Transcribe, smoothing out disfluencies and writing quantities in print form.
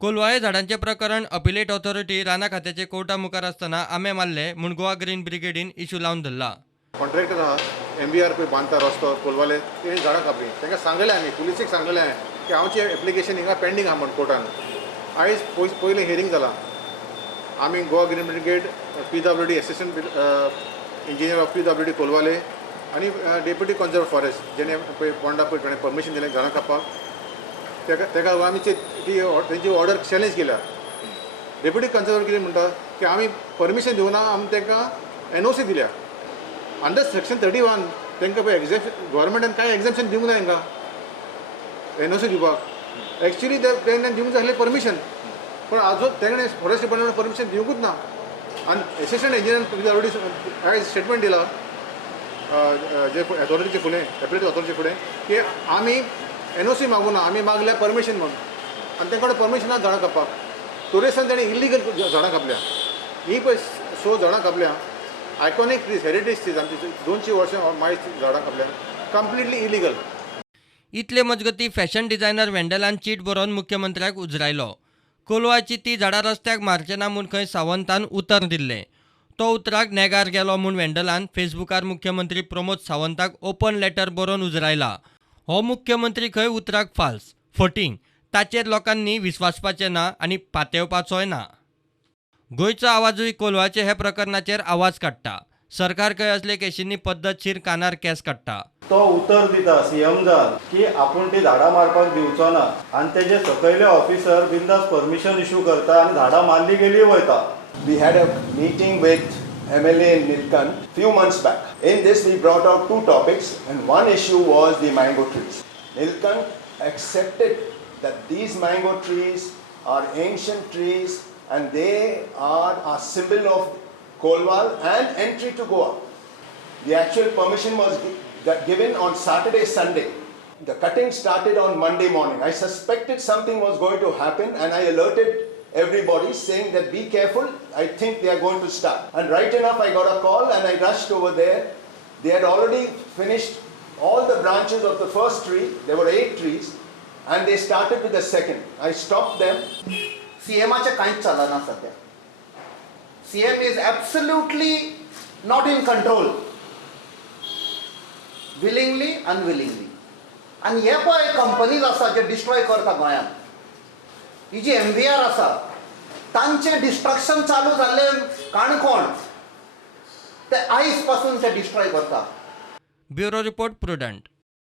कोलवाळे झाडांचे प्रकरण appellate authority राना खात्याचे कोर्टा मुखार असताना आमे मारले म्हूण गोवा ग्रीन ब्रिगेडीन इशू लावन धरला. कॉन्ट्रॅक्टर आहा MBR पळय बांदता रस्तो कोलवाले ते झाडां कापली. तांकां सांगलें आमी पुलिसीक सांगलें की हांवचें एप्लिकेशन हिंगा पेंडींग आहा म्हण कोर्टान. आयज पयलें हियरींग जालां. आमी Goa green brigade PWD assistant engineer of PWD Colvale आनी डेप्युटी कन्जर्वर फॉरेस्ट जेणे पळय पोंडा पळय ताणें परमिशन दिलें झाडां कापपाक. तेका आमी तेंची ऑर्डर चॅलेंज केल्या. डेप्युटी कन्जर्वर कितें म्हणटा की आमी परमिशन दिवना, आमी तांकां NOC दिल्या. अंडर सेक्शन 31 तांकां पळय गव्हर्मेंटान कांय एक्झॅम्पशन दिवंक ना तांकां NOC दिवपाक. एक्चुली तेणें दिवंक जाय आसलें परमिशन, पण आजून तेणें फॉरेस्ट डिपार्टमेंटान परमिशन दिवंकूच ना. आनी असिस्टंट इंजिनियर PWD आयज स्टेटमेंट दिला जे अथॉरिटीचे फुडें एपलेट अथॉरिटीचे फुडें की आमी NOC मागूं ना, आमी मागल्यार परमिशन म्हणून. आनी तांचे कडेन परमिशन ना झाडां कापपाक. टुरिस्टान ताणें इलिगल झाडां कापल्या. ही पळय 100 झाडां कापल्या. आयकॉनीक ट्रीज, हेरिटेज ट्रीज आमची 200 वर्सां मायज झाडां कापल्या. Completely illegal. इतले मजगतीं फॅशन डिझायनर वेंडलान चीट बरोवन मुख्यमंत्र्याक उजरायलो. कोलवाची ती झाडां रस्त्याक मारचे ना म्हूण खंय सावंतान उतर दिल्लें. तो उतराक नेगार गेलो म्हूण वेंडलान फेसबुकार मुख्यमंत्री प्रमोद सावंताक ओपन लेटर बरोवन उजरायला. हो मुख्यमंत्री खंय उतराक फाल्स, फटींग, ताचेर लोकांनी विस्वासपाचें ना आनी पातयेवपाचोय ना. गोंयचो आवाजूय कोलवाचे हे प्रकरणाचेर आवाज काडटा. सरकार खंय असले केशींनी पद्दतशीर कानार केस काडटा. तो उतर दिता CM जावन की आपूण ती झाडां मारपाक दिवचो ना आनी तेजे सकयले ऑफिसर बिंदास परमिशन इशू करता आनी झाडां मारली गेली वयता. We had a meeting with MLA in Nilkant few months back. In this we brought out two topics and one issue was the mango trees. Nilkant accepted that these mango trees are ancient trees and they are a symbol of Colvale and entry to Goa. The actual permission was given on Saturday, Sunday. The cutting started on Monday morning. I suspected something was going to happen and I alerted everybody saying that be careful, I think they are going to start. And right enough I got a call and I rushed over there. They had already finished all the branches of the first tree. There were 8 trees and they started with the second. I stopped them. CMचे कांयच चलना सध्या. CM is absolutely not in control. Willingly, unwillingly. आणि हे पळय companies आसा जे destroy करता गोंयांत. ही जी MBR आसा तांचे डिस्ट्रक्शन चालू जाल्ले काणकोण ते आयज पासून ते डिस्ट्रॉय करता. Bureau report prudent.